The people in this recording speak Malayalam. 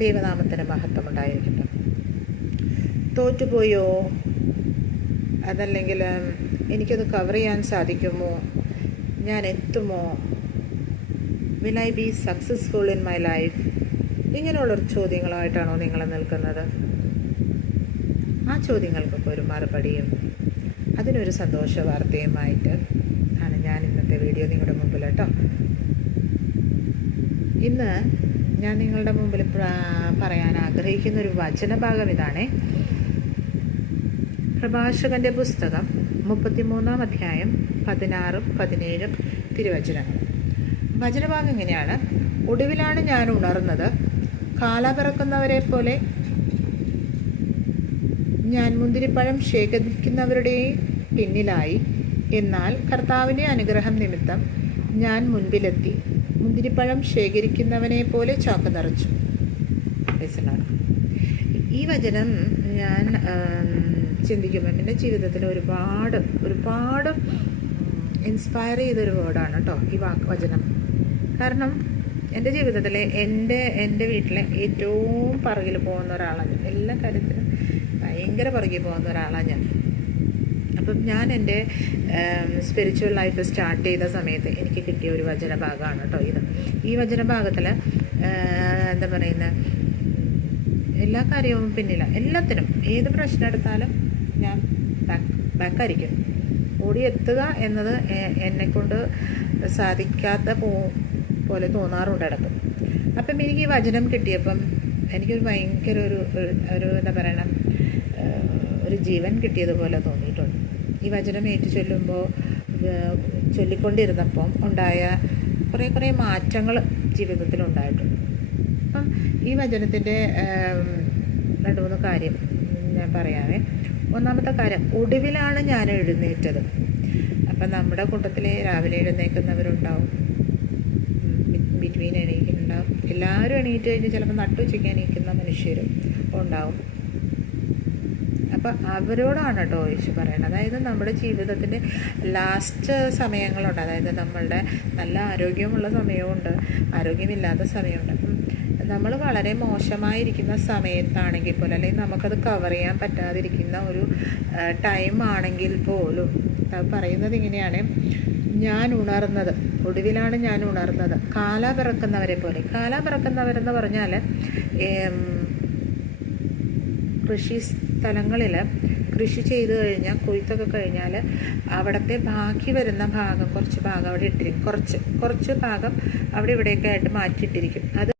ദൈവനാമത്തിന് മഹത്വമുണ്ടായിരിക്കട്ടെ. തോറ്റുപോയോ, അതല്ലെങ്കിൽ എനിക്കത് കവർ ചെയ്യാൻ സാധിക്കുമോ, ഞാൻ എത്തുമോ, will I B successful in my life, ഇങ്ങനെയുള്ളൊരു ചോദ്യങ്ങളായിട്ടാണോ നിങ്ങൾ നിൽക്കുന്നത്? ആ ചോദ്യങ്ങൾക്കൊക്കെ ഒരു മറുപടിയും അതിനൊരു സന്തോഷ വാർത്തയുമായിട്ട് ആണ് ഞാൻ ഇന്നത്തെ വീഡിയോ നിങ്ങളുടെ മുമ്പിൽ കേട്ടോ. ഇന്ന് ഞാൻ നിങ്ങളുടെ മുമ്പിൽ പറയാൻ ആഗ്രഹിക്കുന്നൊരു വചനഭാഗം ഇതാണ്. പ്രഭാഷകൻ്റെ പുസ്തകം 33-ാം അധ്യായം 16-ഉം 17-ഉം തിരുവചനങ്ങൾ. വചനഭാഗം ഇങ്ങനെയാണ്: ഒടുവിലാണ് ഞാൻ ഉണർന്നത്, കാല പിറക്കുന്നവരെ പോലെ ഞാൻ മുന്തിരിപ്പഴം ശേഖരിക്കുന്നവരുടെ പിന്നിലായി. എന്നാൽ കർത്താവിൻ്റെ അനുഗ്രഹം നിമിത്തം ഞാൻ മുൻപിലെത്തി, മുന്തിരിപ്പഴം ശേഖരിക്കുന്നവനെ പോലെ ചാക്ക് നിറച്ചു. ഈ വചനം ഞാൻ ചിന്തിക്കുമ്പോൾ എൻ്റെ ജീവിതത്തിൽ ഒരുപാട് ഇൻസ്പയർ ചെയ്തൊരു വേർഡാണ് കേട്ടോ ഈ വചനം. കാരണം എൻ്റെ ജീവിതത്തിലെ എൻ്റെ വീട്ടിലെ ഏറ്റവും പുറകിൽ പോകുന്ന ഒരാളാണ്. എല്ലാ കാര്യത്തിലും ഭയങ്കര പുറകിൽ പോകുന്ന ഒരാളാണ് ഞാൻ. അപ്പം ഞാൻ എൻ്റെ സ്പിരിച്വൽ ലൈഫ് സ്റ്റാർട്ട് ചെയ്ത സമയത്ത് എനിക്ക് കിട്ടിയ ഒരു വചനഭാഗമാണ് കേട്ടോ ഇത്. ഈ വചനഭാഗത്തിൽ എന്താ പറയുന്നത്, എല്ലാ കാര്യവും പിന്നില്ല, എല്ലാത്തിനും ഏത് പ്രശ്നം എടുത്താലും ഞാൻ ബാക്കായിരിക്കും. ഓടിയെത്തുക എന്നത് എന്നെക്കൊണ്ട് സാധിക്കാത്ത പോലെ തോന്നാറുണ്ട് ഇടയ്ക്ക്. അപ്പം എനിക്ക് ഈ വചനം കിട്ടിയപ്പം എനിക്കൊരു ഭയങ്കര ഒരു എന്താ പറയണം, ഒരു ജീവൻ കിട്ടിയതുപോലെ തോന്നിയിട്ടുണ്ട്. ഈ വചനം ഏറ്റു ചൊല്ലിക്കൊണ്ടിരുന്നപ്പം ഉണ്ടായ കുറേ മാറ്റങ്ങൾ ജീവിതത്തിലുണ്ടായിട്ടുണ്ട്. അപ്പം ഈ വചനത്തിൻ്റെ 2-3 കാര്യം ഞാൻ പറയാമേ. ഒന്നാമത്തെ കാര്യം, ഒടുവിലാണ് ഞാൻ എഴുന്നേറ്റത്. അപ്പം നമ്മുടെ കൂട്ടത്തിൽ രാവിലെ എഴുന്നേൽക്കുന്നവരുണ്ടാവും, ബിറ്റ്വീൻ എണീക്കുന്നുണ്ടാവും, എല്ലാവരും എണീറ്റ് കഴിഞ്ഞ് ചിലപ്പോൾ നട്ടുച്ചയ്ക്ക് എണീക്കുന്ന മനുഷ്യരും ഉണ്ടാവും. അപ്പം അവരോടാണ് കേട്ടോ യേശു പറയണത്. അതായത് നമ്മുടെ ജീവിതത്തിൻ്റെ ലാസ്റ്റ് സമയങ്ങളുണ്ട്, അതായത് നമ്മളുടെ നല്ല ആരോഗ്യമുള്ള സമയമുണ്ട്, ആരോഗ്യമില്ലാത്ത സമയമുണ്ട്. അപ്പം നമ്മൾ വളരെ മോശമായിരിക്കുന്ന സമയത്താണെങ്കിൽ പോലും, അല്ലെങ്കിൽ നമുക്കത് കവർ ചെയ്യാൻ പറ്റാതിരിക്കുന്ന ഒരു ടൈം ആണെങ്കിൽ പോലും പറയുന്നത് ഇങ്ങനെയാണ്: ഞാൻ ഉണർന്നത്, ഒടുവിലാണ് ഞാൻ ഉണർന്നത്, കാല പിറക്കുന്നവരെ പോലെ. കാല പിറക്കുന്നവരെന്ന് പറഞ്ഞാൽ കൃഷി സ്ഥലങ്ങളിൽ കൃഷി ചെയ്ത് കഴിഞ്ഞാൽ, കൊയ്ത്തൊക്കെ കഴിഞ്ഞാൽ അവിടുത്തെ ബാക്കി വരുന്ന ഭാഗം, കുറച്ച് ഭാഗം അവിടെ ഇട്ടിരിക്കും, കുറച്ച് ഭാഗം അവിടെ ഇവിടെയൊക്കെ ആയിട്ട് മാറ്റിയിട്ടിരിക്കും. അത്